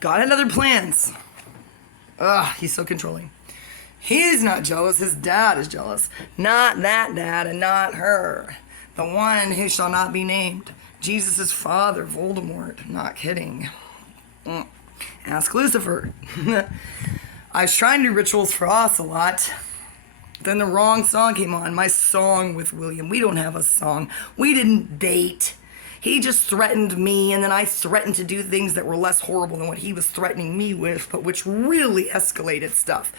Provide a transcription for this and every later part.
God had other plans. Ugh, he's so controlling. He's not jealous. His dad is jealous. Not that dad and not her. The one who shall not be named. Jesus' father, Voldemort. Not kidding. Ask Lucifer. I was trying to do rituals for Ocelot. Then the wrong song came on. My song with William. We don't have a song. We didn't date. He just threatened me, and then I threatened to do things that were less horrible than what he was threatening me with, but which really escalated stuff.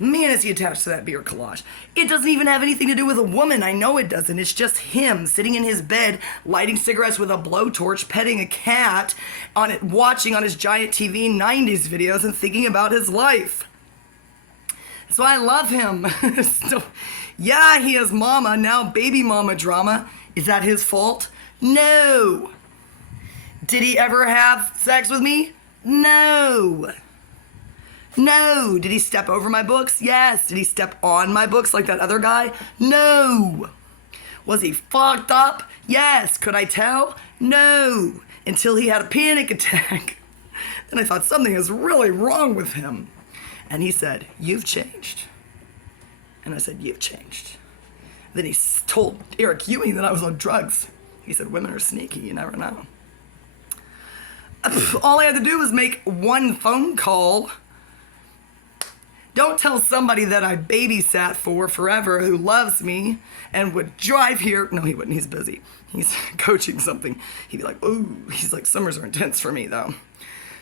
Man, is he attached to that beer collage. It doesn't even have anything to do with a woman. I know it doesn't. It's just him sitting in his bed, lighting cigarettes with a blowtorch, petting a cat, on it, watching on his giant TV 90s videos and thinking about his life. So I love him. So, yeah, he has mama, now baby mama drama. Is that his fault? No. Did he ever have sex with me? No. No. Did he step over my books? Yes. Did he step on my books like that other guy? No. Was he fucked up? Yes. Could I tell? No. Until he had a panic attack. Then I thought something is really wrong with him. And he said, "You've changed." And I said, "You've changed." Then he told Eric Ewing that I was on drugs. He said, "Women are sneaky, you never know." All I had to do was make one phone call. Don't tell somebody that I babysat for forever who loves me and would drive here. No, he wouldn't. He's busy. He's coaching something. He'd be like, "Ooh," he's like, "Summers are intense for me, though."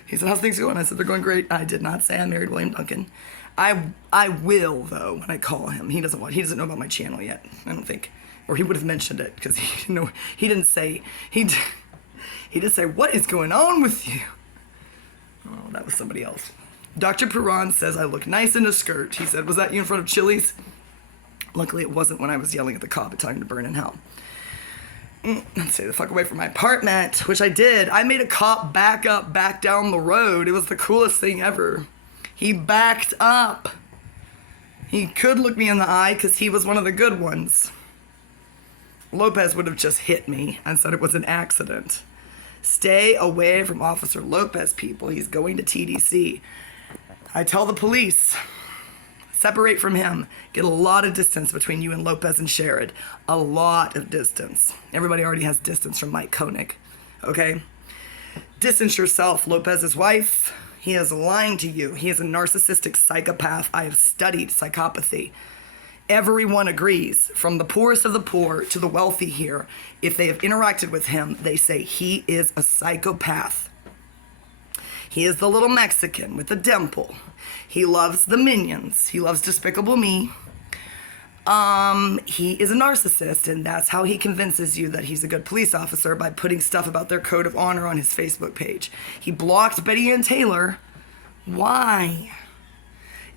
He said, "How's things going?" I said, "They're going great." I did not say I married William Duncan. I will, though, when I call him. He doesn't know about my channel yet, I don't think. Or he would have mentioned it, because he didn't say, he did say, "What is going on with you?" Oh, that was somebody else. Dr. Perron says I look nice in a skirt. He said, "Was that you in front of Chili's?" Luckily, it wasn't when I was yelling at the cop at Time to Burn in Hell. Stay the fuck away from my apartment, which I did. I made a cop back down the road. It was the coolest thing ever. He backed up. He could look me in the eye because he was one of the good ones. Lopez would have just hit me and said it was an accident. Stay away from Officer Lopez, people. He's going to TDC. I tell the police, separate from him. Get a lot of distance between you and Lopez and Sherrod. A lot of distance. Everybody already has distance from Mike Koenig. Okay? Distance yourself, Lopez's wife. He is lying to you. He is a narcissistic psychopath. I have studied psychopathy. Everyone agrees, from the poorest of the poor to the wealthy here, if they have interacted with him, they say he is a psychopath. He is the little Mexican with the dimple. He loves the Minions. He loves Despicable Me. He is a narcissist, and that's how he convinces you that he's a good police officer, by putting stuff about their code of honor on his Facebook page. He blocked Betty Ann Taylor. Why?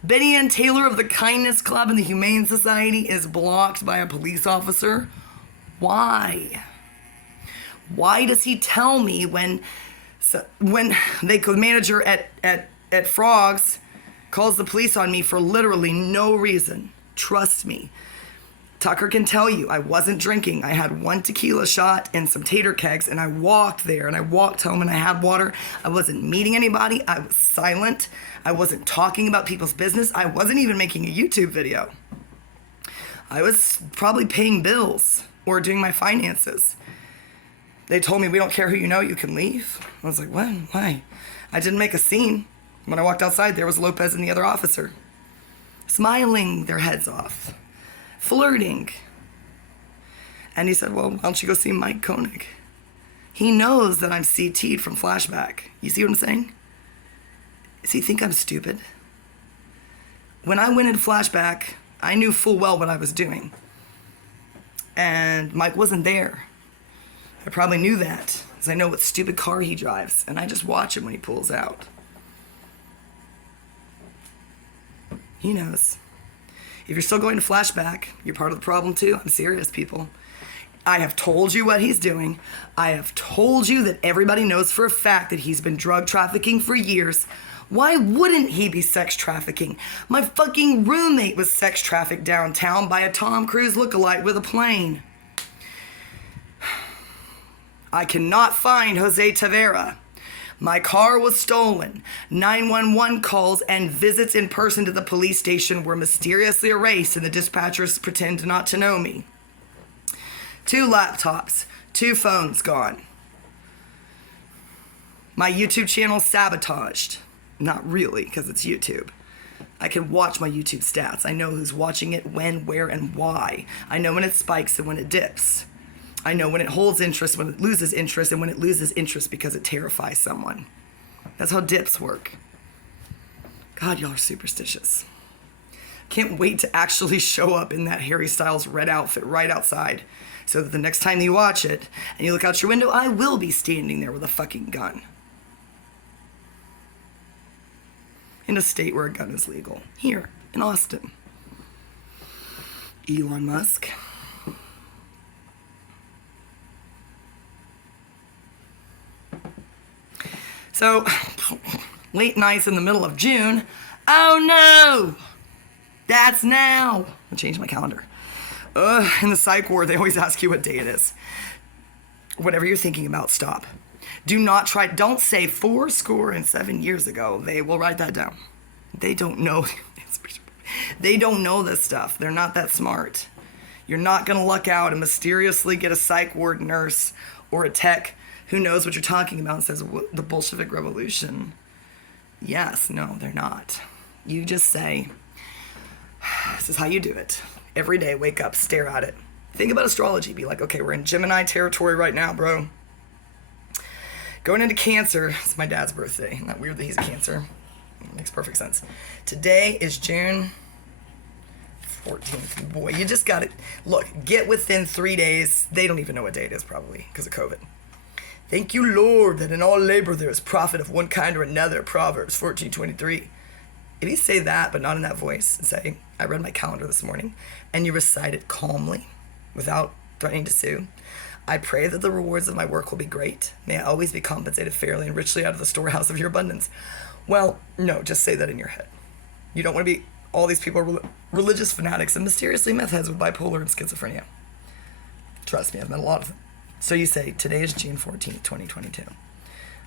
Betty Ann Taylor of the Kindness Club and the Humane Society is blocked by a police officer. Why? Why does he tell me when the manager at Frogs calls the police on me for literally no reason? Trust me. Tucker can tell you I wasn't drinking. I had one tequila shot and some tater kegs, and I walked there, and I walked home, and I had water. I wasn't meeting anybody. I was silent. I wasn't talking about people's business. I wasn't even making a YouTube video. I was probably paying bills or doing my finances. They told me, "We don't care who you know, you can leave." I was like, "What? Why?" I didn't make a scene. When I walked outside, there was Lopez and the other officer, smiling their heads off, flirting. And he said, "Well, why don't you go see Mike Koenig?" He knows that I'm CT'd from Flashback. You see what I'm saying? Does he think I'm stupid? When I went into Flashback, I knew full well what I was doing. And Mike wasn't there. I probably knew that, because I know what stupid car he drives, and I just watch him when he pulls out. He knows. If you're still going to Flashback, you're part of the problem too. I'm serious, people. I have told you what he's doing. I have told you that everybody knows for a fact that he's been drug trafficking for years. Why wouldn't he be sex trafficking? My fucking roommate was sex trafficked downtown by a Tom Cruise lookalike with a plane. I cannot find Jose Tavera. My car was stolen. 911 calls and visits in person to the police station were mysteriously erased and the dispatchers pretend not to know me. 2 laptops, 2 phones gone. My YouTube channel sabotaged. Not really, because it's YouTube. I can watch my YouTube stats. I know who's watching it, when, where, and why. I know when it spikes and when it dips. I know when it holds interest, when it loses interest, and when it loses interest because it terrifies someone. That's how dips work. God, y'all are superstitious. Can't wait to actually show up in that Harry Styles red outfit right outside so that the next time you watch it and you look out your window, I will be standing there with a fucking gun. In a state where a gun is legal. Here, in Austin. Elon Musk. So, late nights in the middle of June. Oh no! That's now. I'll change my calendar. In the psych ward, they always ask you what day it is. Whatever you're thinking about, stop. Do not try, don't say 407 years ago. They will write that down. They don't know. They don't know this stuff. They're not that smart. You're not going to luck out and mysteriously get a psych ward nurse or a tech who knows what you're talking about and says, the Bolshevik Revolution. Yes, no, they're not. You just say, this is how you do it. Every day, wake up, stare at it. Think about astrology. Be like, okay, we're in Gemini territory right now, bro. Going into Cancer. It's my dad's birthday. Isn't that weird that he's a Cancer? It makes perfect sense. Today is June 14th. Boy, you just got it. Look, get within 3 days. They don't even know what day it is, probably, because of COVID. Thank you, Lord, that in all labor there is profit of one kind or another. Proverbs 14:23. If you say that, but not in that voice, and say, I read my calendar this morning, and you recite it calmly, without threatening to sue, I pray that the rewards of my work will be great. May I always be compensated fairly and richly out of the storehouse of your abundance. Well, no, just say that in your head. You don't want to be, all these people are religious fanatics and mysteriously meth heads with bipolar and schizophrenia. Trust me, I've met a lot of them. So you say, today is June 14th, 2022.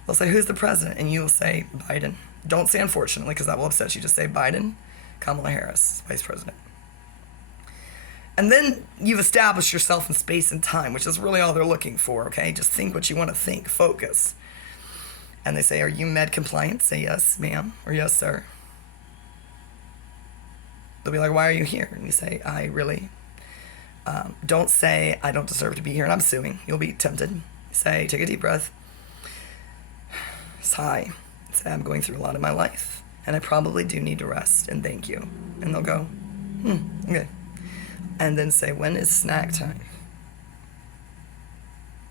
They'll say, who's the president? And you will say, Biden. Don't say unfortunately, because that will upset you. Just say Biden, Kamala Harris, vice president. And then you've established yourself in space and time, which is really all they're looking for, okay? Just think what you want to think. Focus. And they say, are you med compliant? Say yes, ma'am, or yes, sir. They'll be like, why are you here? And you say, I really... don't say, I don't deserve to be here and I'm suing. You'll be tempted. Say, take a deep breath. Sigh. Say, I'm going through a lot in my life. And I probably do need to rest. And thank you. And they'll go, okay. And then say, when is snack time?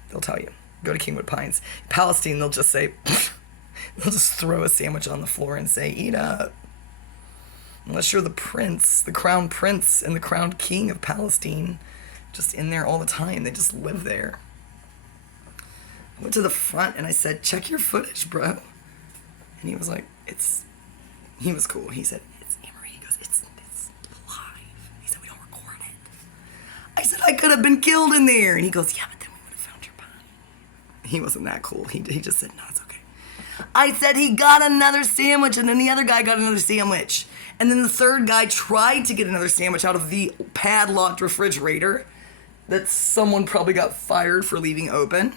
They'll tell you. Go to Kingwood Pines. Palestine, they'll just say, they'll just throw a sandwich on the floor and say, eat up. Unless you're the prince, the crown prince and the crowned king of Palestine, just in there all the time. They just live there. I went to the front and I said, check your footage, bro. And he was like, he was cool. He said, it's Emery. He goes, it's live. He said, we don't record it. I said, I could have been killed in there. And he goes, yeah, but then we would have found your body. He wasn't that cool. He just said, no, it's okay. I said, he got another sandwich and then the other guy got another sandwich. And then the third guy tried to get another sandwich out of the padlocked refrigerator that someone probably got fired for leaving open.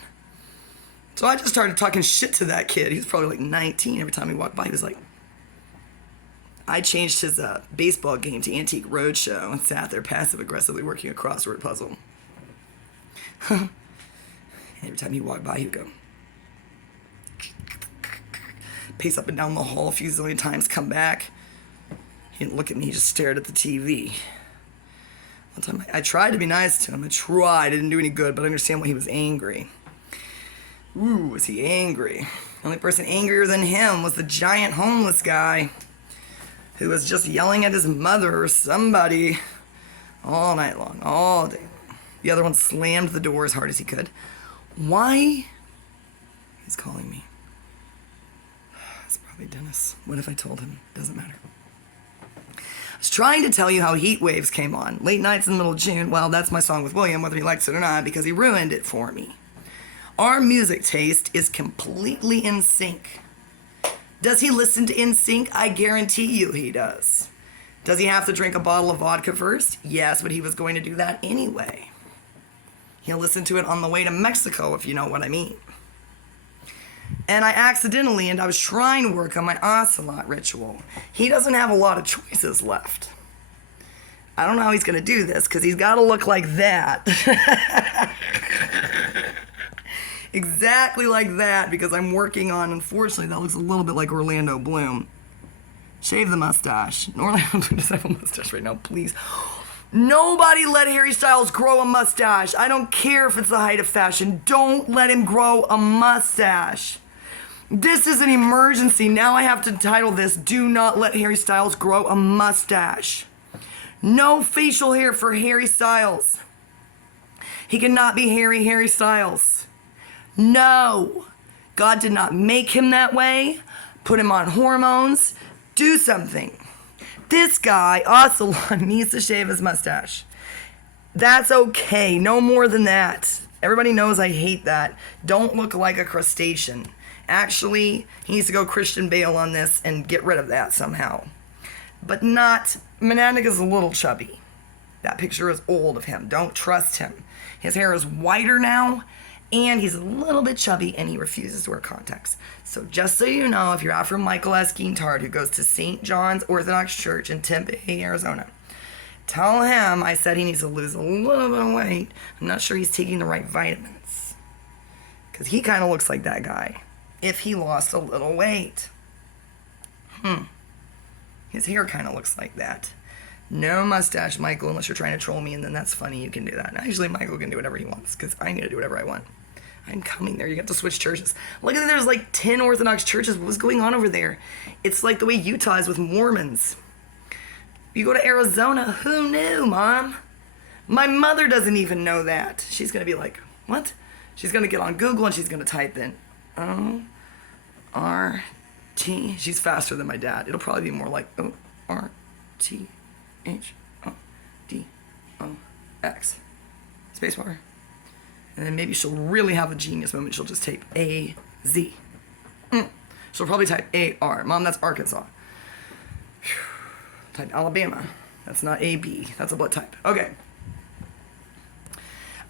So I just started talking shit to that kid. He was probably like 19. Every time he walked by, he was like... I changed his baseball game to Antique Roadshow and sat there passive-aggressively working a crossword puzzle. Every time he walked by, he would go... pace up and down the hall a few zillion times, come back... He didn't look at me, he just stared at the TV. One time, I tried to be nice to him. I didn't do any good, but I understand why he was angry. Ooh, was he angry? The only person angrier than him was the giant homeless guy who was just yelling at his mother or somebody all night long, all day long. The other one slammed the door as hard as he could. Why? He's calling me. It's probably Dennis. What if I told him? Doesn't matter. I was trying to tell you how heat waves came on. Late nights in the middle of June. Well, that's my song with William, whether he likes it or not, because he ruined it for me. Our music taste is completely in sync. Does he listen to NSYNC? I guarantee you he does. Does he have to drink a bottle of vodka first? Yes, but he was going to do that anyway. He'll listen to it on the way to Mexico, if you know what I mean. And I was trying to work on my ocelot ritual. He doesn't have a lot of choices left. I don't know how he's going to do this, because he's got to look like that. Exactly like that, because I'm working on, unfortunately, that looks a little bit like Orlando Bloom. Shave the mustache. Orlando Bloom doesn't have a mustache right now, please. Nobody let Harry Styles grow a mustache. I don't care if it's the height of fashion. Don't let him grow a mustache. This is an emergency. Now I have to title this, Do Not Let Harry Styles Grow a Mustache. No facial hair for Harry Styles. He cannot be Harry Styles. No. God did not make him that way. Put him on hormones. Do something. This guy, Ocelot, needs to shave his mustache. That's okay. No more than that. Everybody knows I hate that. Don't look like a crustacean. Actually, he needs to go Christian Bale on this and get rid of that somehow. But not... Monadic is a little chubby. That picture is old of him. Don't trust him. His hair is whiter now, and he's a little bit chubby, and he refuses to wear contacts. So just so you know, if you're after Michael S. Guintard, who goes to St. John's Orthodox Church in Tempe, Arizona, tell him I said he needs to lose a little bit of weight. I'm not sure he's taking the right vitamins. Because he kind of looks like that guy. If he lost a little weight. His hair kind of looks like that. No mustache, Michael, unless you're trying to troll me, and then that's funny. You can do that. Actually, Michael can do whatever he wants, because I need to do whatever I want. I'm coming there. You get to switch churches. Look at that. There's like 10 Orthodox churches. What's going on over there? It's like the way Utah is with Mormons. You go to Arizona. Who knew, Mom? My mother doesn't even know that. She's going to be like, what? She's going to get on Google and she's going to type in O-R-T. She's faster than my dad. It'll probably be more like O-R-T-H-O-D-O-X. Spacebar. And then maybe she'll really have a genius moment. She'll just type A-Z. She'll probably type A-R. Mom, that's Arkansas. Type Alabama. That's not A-B. That's a blood type. Okay.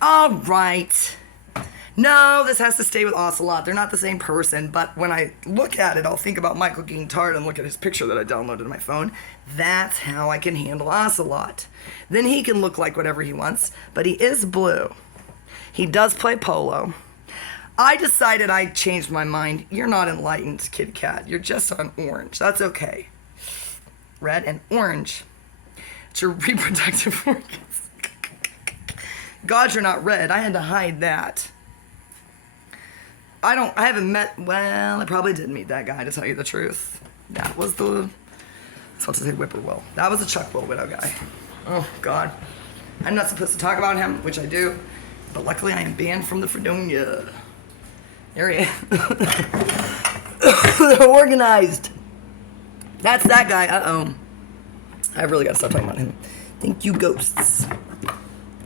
All right. No, this has to stay with Ocelot. They're not the same person, but when I look at it, I'll think about Michael Guintard and look at his picture that I downloaded on my phone. That's how I can handle Ocelot. Then he can look like whatever he wants, but he is blue. He does play polo. I decided I changed my mind. You're not enlightened, Kid Cat. You're just on orange. That's okay. Red and orange. It's your reproductive organs. God, you're not red. I had to hide that. I haven't met, well, I probably did meet that guy, to tell you the truth. That was the, I was about to say Whippoorwill. That was the Chuck Widow guy. Oh, God. I'm not supposed to talk about him, which I do, but luckily I am banned from the Fredonia. There he is. They're organized. That's that guy. Uh-oh. I really got to stop talking about him. Thank you, ghosts.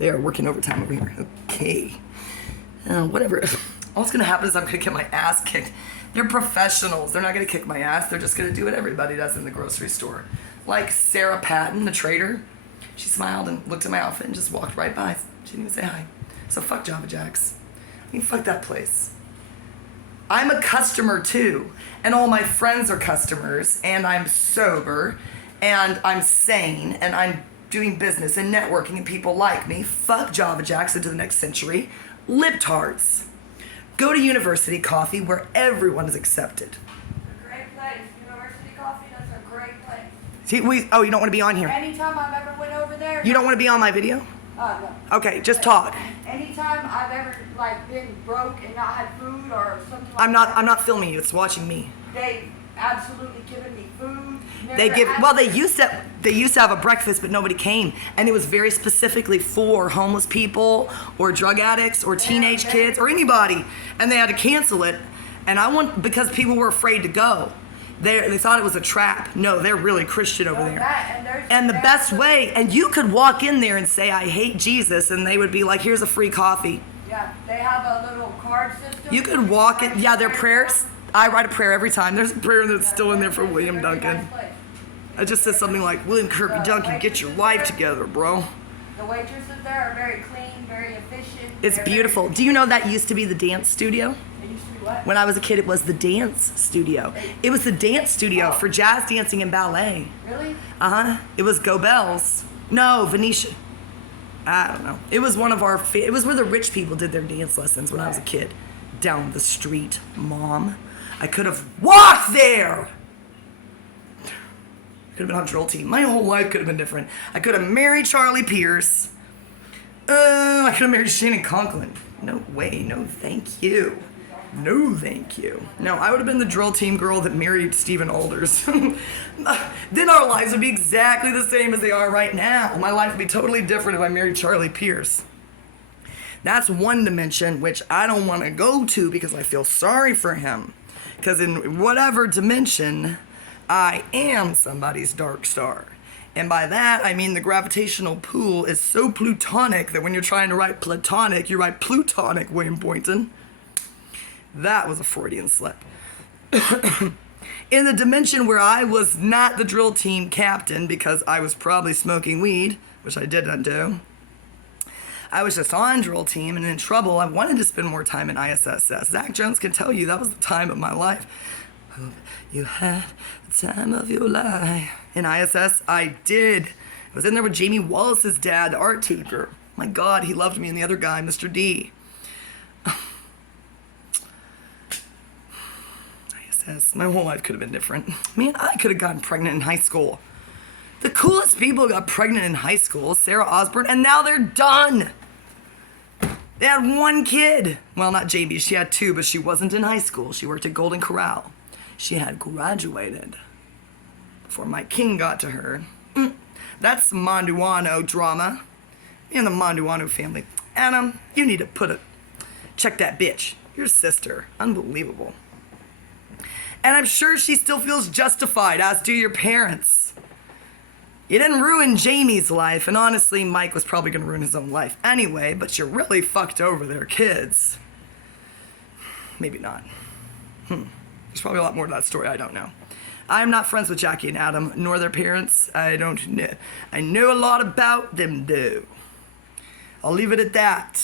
They are working overtime over here. Okay. Whatever. All that's going to happen is I'm going to get my ass kicked. They're professionals. They're not going to kick my ass. They're just going to do what everybody does in the grocery store. Like Sarah Patton, the trader. She smiled and looked at my outfit and just walked right by. She didn't even say hi. So fuck Java Jacks. I mean, fuck that place. I'm a customer too. And all my friends are customers. And I'm sober. And I'm sane. And I'm doing business and networking and people like me. Fuck Java Jacks into the next century. Libtards. Go to University Coffee where everyone is accepted. Great place. University Coffee, that's a great place. See, you don't want to be on here. Anytime I've ever went over there. You don't want to be on my video? No. Okay, just talk. Anytime I've ever been broke and not had food or something like I'm not filming you. It's watching me. They've absolutely given me food. They used to have a breakfast, but nobody came, and it was very specifically for homeless people or drug addicts or teenage kids or anybody, and they had to cancel it. And because people were afraid to go. They thought it was a trap. No, they're really Christian over there. And the best way, and you could walk in there and say, I hate Jesus, and they would be like, here's a free coffee. Yeah, they have a little card system. You could walk it. Yeah, their prayers. I write a prayer every time. There's a prayer that's still in there for William Duncan. It just says something like, William Kirby Duncan, get your life together, bro. The waitresses there are very clean, very efficient. It's beautiful. Do you know that used to be the dance studio? It used to be what? When I was a kid, it was the dance studio. It was the dance studio for jazz dancing and ballet. Really? Uh-huh. It was Gobel's. No, Venetia. I don't know. It was one of our, it was where the rich people did their dance lessons when I was a kid. Down the street, Mom. I could have walked there. Could have been on drill team. My whole life could have been different. I could have married Charlie Pierce. I could have married Shannon Conklin. No way. No thank you. No thank you. No, I would have been the drill team girl that married Stephen Alders. Then our lives would be exactly the same as they are right now. My life would be totally different if I married Charlie Pierce. That's one dimension which I don't want to go to because I feel sorry for him. Because in whatever dimension, I am somebody's dark star. And by that, I mean the gravitational pull is so plutonic that when you're trying to write platonic, you write plutonic, William Boynton. That was a Freudian slip. In the dimension where I was not the drill team captain because I was probably smoking weed, which I didn't do. I was just on drill team and in trouble. I wanted to spend more time in ISSS. Zach Jones can tell you that was the time of my life. You had the time of your life. In ISS, I did. I was in there with Jamie Wallace's dad, the art teacher. My God, he loved me, and the other guy, Mr. D. ISS, my whole life could have been different. Man, I could have gotten pregnant in high school. The coolest people got pregnant in high school, Sarah Osborne, and now they're done. They had one kid. Well, not Jamie, she had two, but she wasn't in high school. She worked at Golden Corral. She had graduated before Mike King got to her. That's Monduano drama. In the Monduano family. Anna, you need to check that bitch. Your sister. Unbelievable. And I'm sure she still feels justified, as do your parents. You didn't ruin Jamie's life, and honestly, Mike was probably gonna ruin his own life anyway, but you really fucked over their kids. Maybe not. There's probably a lot more to that story, I don't know. I'm not friends with Jackie and Adam, nor their parents. I don't know. I know a lot about them, though. I'll leave it at that.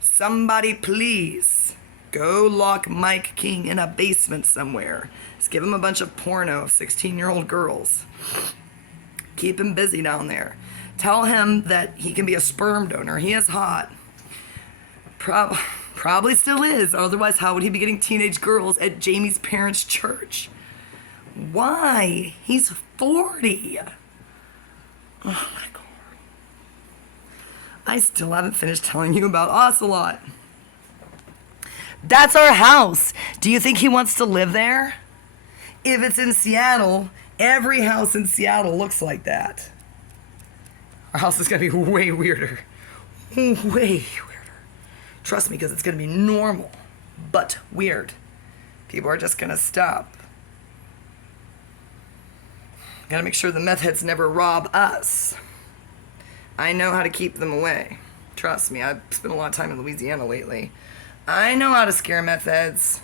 Somebody please go lock Mike King in a basement somewhere. Just give him a bunch of porno of 16-year-old girls. Keep him busy down there. Tell him that he can be a sperm donor. He is hot. Probably still is. Otherwise, how would he be getting teenage girls at Jamie's parents' church? Why? He's 40. Oh my God. I still haven't finished telling you about Ocelot. That's our house. Do you think he wants to live there? If it's in Seattle, every house in Seattle looks like that. Our house is gonna be way weirder. Way weirder. Trust me, because it's gonna be normal, but weird. People are just gonna stop. Gotta make sure the meth heads never rob us. I know how to keep them away. Trust me, I've spent a lot of time in Louisiana lately. I know how to scare meth heads.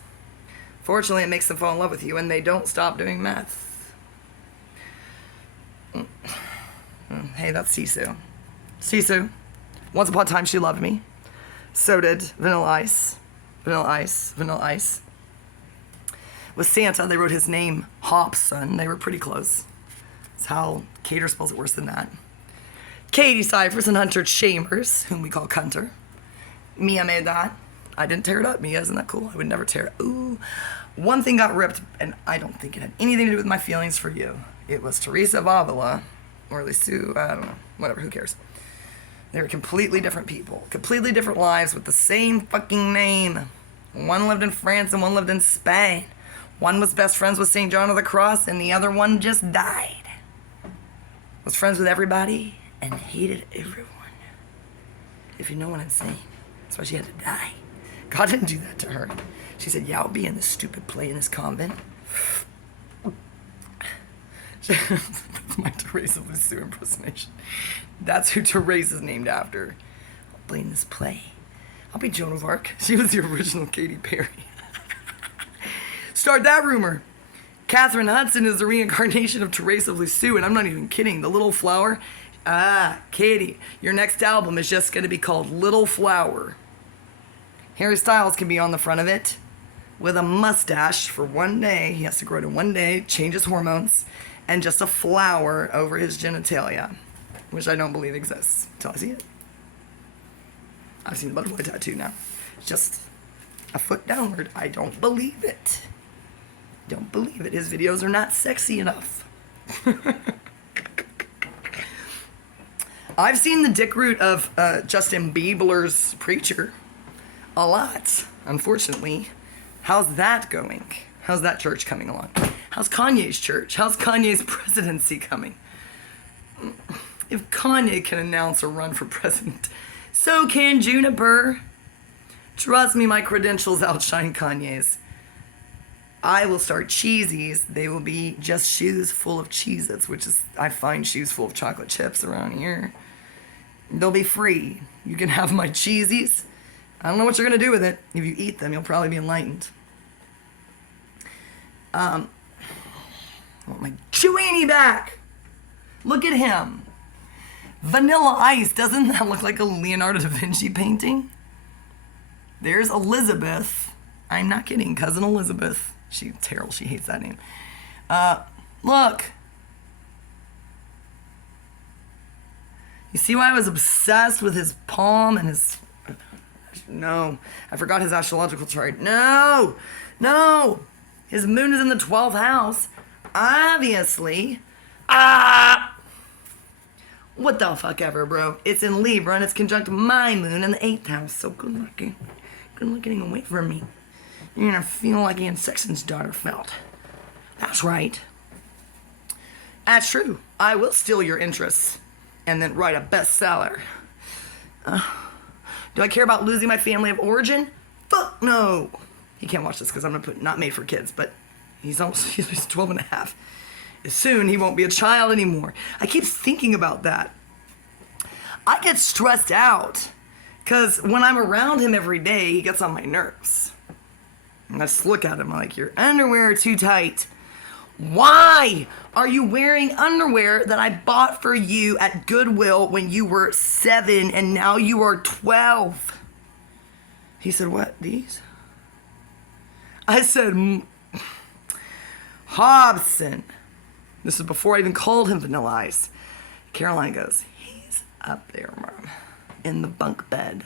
Fortunately, it makes them fall in love with you and they don't stop doing meth. Hey, that's Sisu. Sisu. Once upon a time, she loved me. So did Vanilla Ice. Vanilla Ice. Vanilla Ice. With Santa, they wrote his name Hobson. They were pretty close. That's how Cater spells it worse than that. Katie Cyphers and Hunter Chambers, whom we call Cunter. Mia made that. I didn't tear it up. Mia, isn't that cool? I would never tear it. Ooh. One thing got ripped, and I don't think it had anything to do with my feelings for you. It was Teresa of Avila, or at least Sue, I don't know. Whatever, who cares? They were completely different people. Completely different lives with the same fucking name. One lived in France and one lived in Spain. One was best friends with St. John of the Cross and the other one just died. Was friends with everybody and hated everyone. If you know what I'm saying. That's why she had to die. God didn't do that to her. She said, yeah, I'll be in this stupid play in this convent. That's my Teresa Lisieux impersonation. That's who Teresa's named after. I'll play in this play. I'll be Joan of Arc. She was the original Katy Perry. Start that rumor. Catherine Hudson is the reincarnation of Teresa Lisieux, and I'm not even kidding. The Little Flower. Katie, your next album is just going to be called Little Flower. Harry Styles can be on the front of it with a mustache for one day. He has to grow it in one day, change his hormones, and just a flower over his genitalia, which I don't believe exists until I see it. I've seen the butterfly tattoo now. It's just a foot downward. I don't believe it. Don't believe it. His videos are not sexy enough. I've seen the dick root of Justin Bieber's Preacher a lot, unfortunately. How's that going? How's that church coming along? How's Kanye's church? How's Kanye's presidency coming? If Kanye can announce a run for president, so can Juniper. Trust me, my credentials outshine Kanye's. I will start Cheesies. They will be just shoes full of Cheez-Its, which is, I find shoes full of chocolate chips around here. They'll be free. You can have my Cheesies. I don't know what you're going to do with it. If you eat them, you'll probably be enlightened. I want my Chewini back. Look at him. Vanilla Ice. Doesn't that look like a Leonardo da Vinci painting? There's Elizabeth. I'm not kidding. Cousin Elizabeth. She's terrible. She hates that name. Look. You see why I was obsessed with his palm and his... No. I forgot his astrological chart. No. No. His moon is in the 12th house. Obviously. What the fuck ever, bro. It's in Libra and it's conjunct my moon in the 8th house. So good looking. Good luck getting away from me. You're gonna feel like Ian Sexton's daughter felt. That's right. That's true. I will steal your interests and then write a bestseller. Do I care about losing my family of origin? Fuck no. He can't watch this because I'm gonna put not made for kids, but he's 12 and a half. Soon he won't be a child anymore. I keep thinking about that. I get stressed out because when I'm around him every day, he gets on my nerves. And I just look at him like, your underwear are too tight. Why are you wearing underwear that I bought for you at Goodwill when you were 7 and now you are 12? He said, what, these? I said, Hobson. This is before I even called him Vanilla Ice. Caroline goes, he's up there, Mom, in the bunk bed.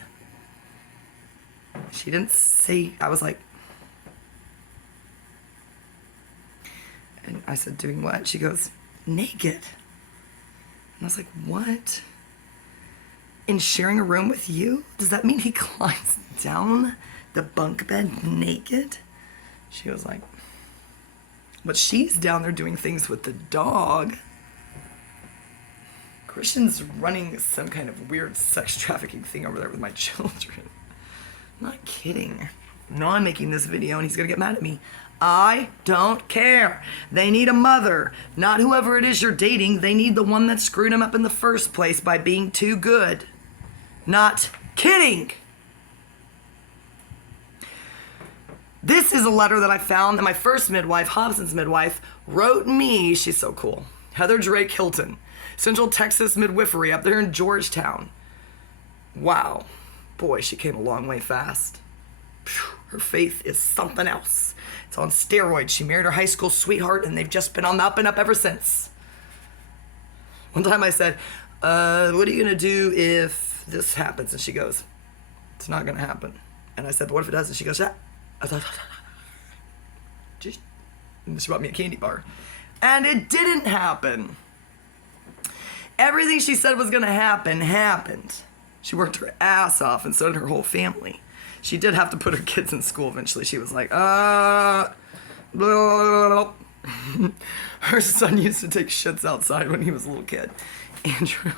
She didn't say, I was like, and I said, doing what? She goes, naked. And I was like, what? In sharing a room with you? Does that mean he climbs down the bunk bed naked? She was like, but she's down there doing things with the dog. Christian's running some kind of weird sex trafficking thing over there with my children. I'm not kidding. No, I'm making this video and he's gonna get mad at me. I don't care. They need a mother. Not whoever it is you're dating. They need the one that screwed him up in the first place by being too good. Not kidding. This is a letter that I found that my first midwife, Hobson's midwife, wrote me. She's so cool. Heather Drake Hilton, Central Texas Midwifery up there in Georgetown. Wow. Boy, she came a long way fast. Her faith is something else. It's on steroids. She married her high school sweetheart and they've just been on the up and up ever since. One time I said, what are you gonna do if this happens? And she goes, it's not gonna happen. And I said, what if it does? And she goes, yeah. And she bought me a candy bar. And it didn't happen. Everything she said was gonna happen, happened. She worked her ass off and so did her whole family. She did have to put her kids in school eventually. She was like, blah, blah, blah. Her son used to take shits outside when he was a little kid. Andrew.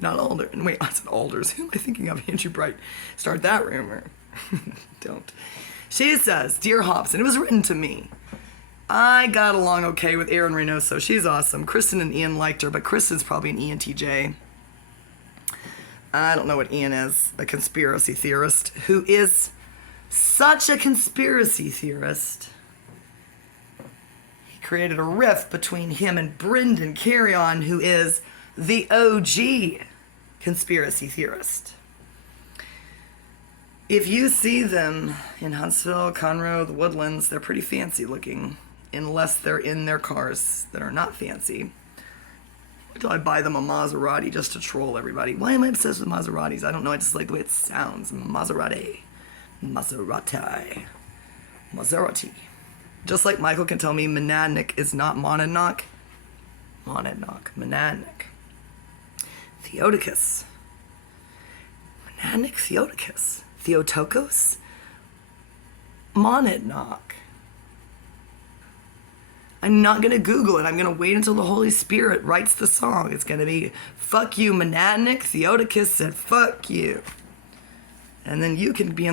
Not Alder. Wait, I said Alders. Who am I thinking of? Andrew Bright. Start that rumor. Don't. She says, Dear Hobson, it was written to me. I got along okay with Erin Reynoso. She's awesome. Kristen and Ian liked her, but Kristen's probably an ENTJ. I don't know what Ian is, a conspiracy theorist, who is such a conspiracy theorist. He created a rift between him and Brendan Carrion, who is the OG conspiracy theorist. If you see them in Huntsville, Conroe, the Woodlands, they're pretty fancy looking, unless they're in their cars that are not fancy. Until I buy them a Maserati just to troll everybody. Why am I obsessed with Maseratis? I don't know, I just like the way it sounds. Maserati. Maserati. Maserati. Just like Michael can tell me Monadnock is not Monadnock. Monadnock. Monadnock. Theodicus. Monadnock Theodicus. Theotokos? Monadnock. I'm not going to Google it. I'm going to wait until the Holy Spirit writes the song. It's going to be, fuck you, Monadnock. Theodicus said, fuck you. And then you can be in